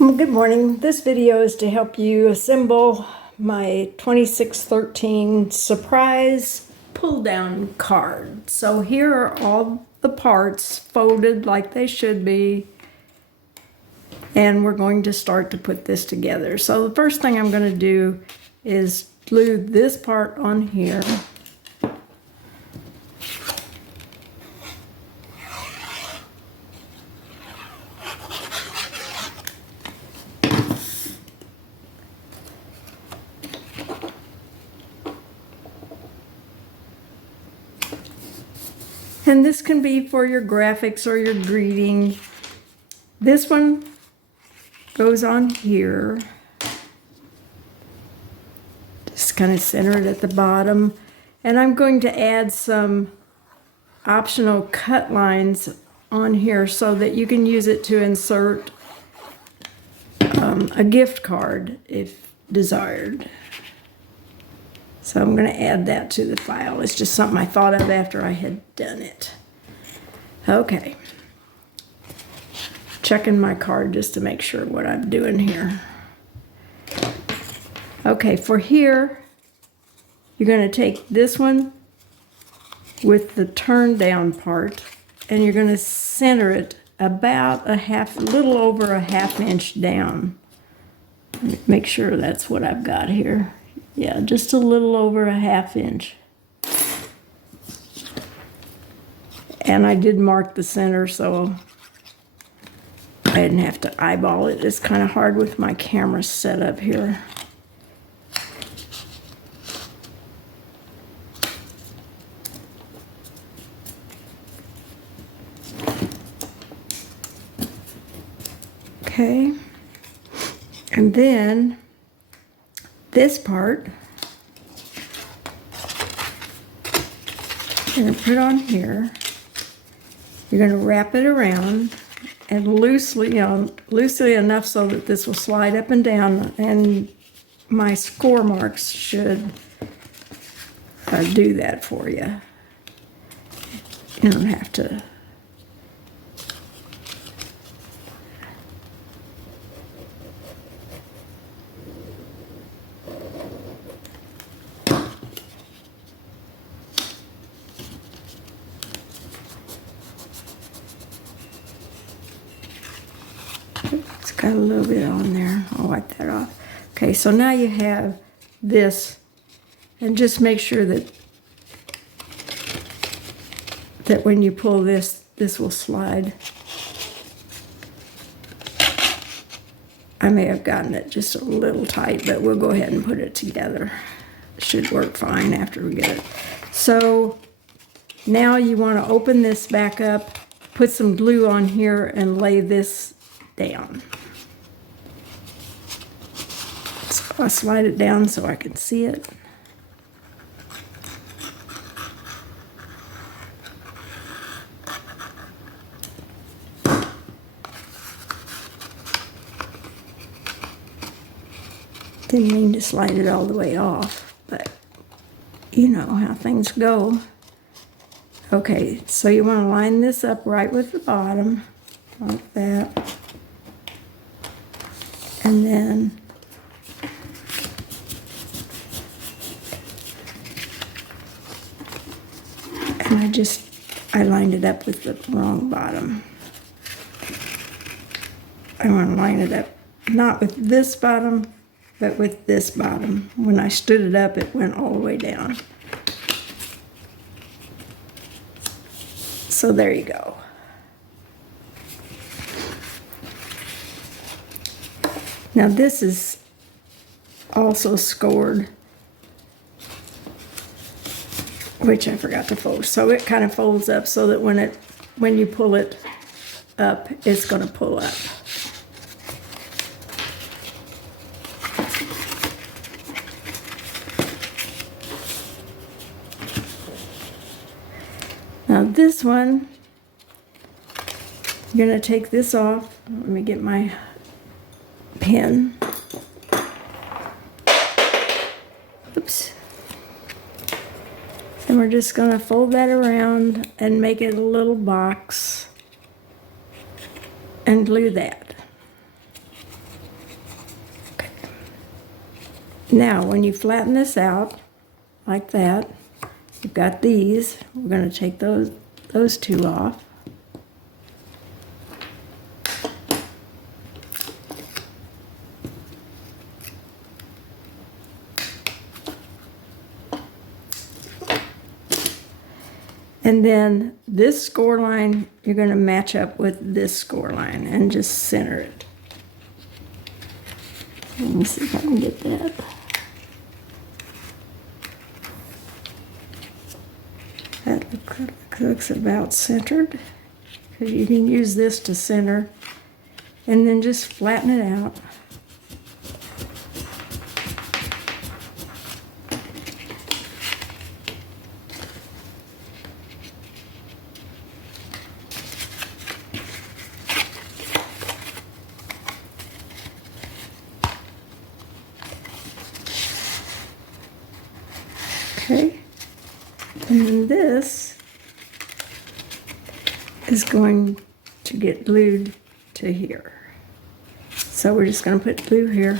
Well, good morning. This video is to help you assemble my 2613 surprise pull-down card. So here are all the parts folded like they should be, and we're going to start to put this together. So the first thing I'm going to do is glue this part on here. And this can be for your graphics or your greeting. This one goes on here. Just kind of center it at the bottom. And I'm going to add some optional cut lines on here so that you can use it to insert a gift card if desired. So I'm going to add that to the file. It's just something I thought of after I had done it. Okay. Checking my card just to make sure what I'm doing here. Okay, for here, you're going to take this one with the turn down part, and you're going to center it about a little over a ½ inch down. Make sure that's what I've got here. Yeah, just a little over a ½ inch. And I did mark the center so I didn't have to eyeball it. It's kind of hard with my camera set up here. Okay. And then this part, you're going to put on here. You're going to wrap it around and loosely enough so that this will slide up and down, and my score marks should do that for you. You don't have to. It's got a little bit on there. I'll wipe that off. Okay, so now you have this, and just make sure that when you pull this, this will slide. I may have gotten it just a little tight, but we'll go ahead and put it together. It should work fine after we get it. So now you want to open this back up, put some glue on here, and lay this down. So I'll slide it down so I can see it. Didn't mean to slide it all the way off, but you know how things go. Okay, so you want to line this up right with the bottom, like that. And then I lined it up with the wrong bottom. I want to line it up not with this bottom, but with this bottom. When I stood it up, it went all the way down. So there you go. Now this is also scored, which I forgot to fold. So it kind of folds up so that when you pull it up, it's going to pull up. Now this one, you're going to take this off. Let me get my pen. Oops. And we're just going to fold that around and make it a little box and glue that. Now, when you flatten this out like that, you've got these. We're going to take those two off. And then this score line, you're going to match up with this score line and just center it. Let me see if I can get that. That looks about centered. Because you can use this to center. And then just flatten it out. Okay, and then this is going to get glued to here. So we're just going to put glue here.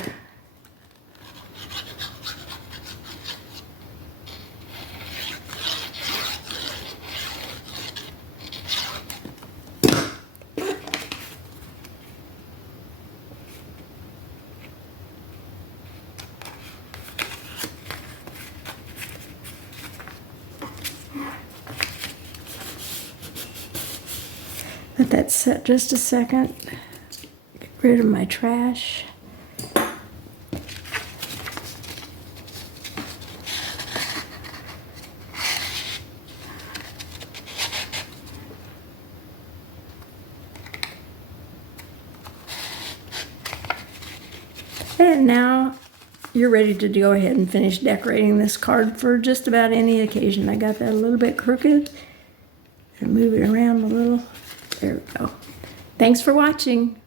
Let that set just a second. Get rid of my trash. And now you're ready to go ahead and finish decorating this card for just about any occasion. I got that a little bit crooked. And move it around a little. There we go. Thanks for watching.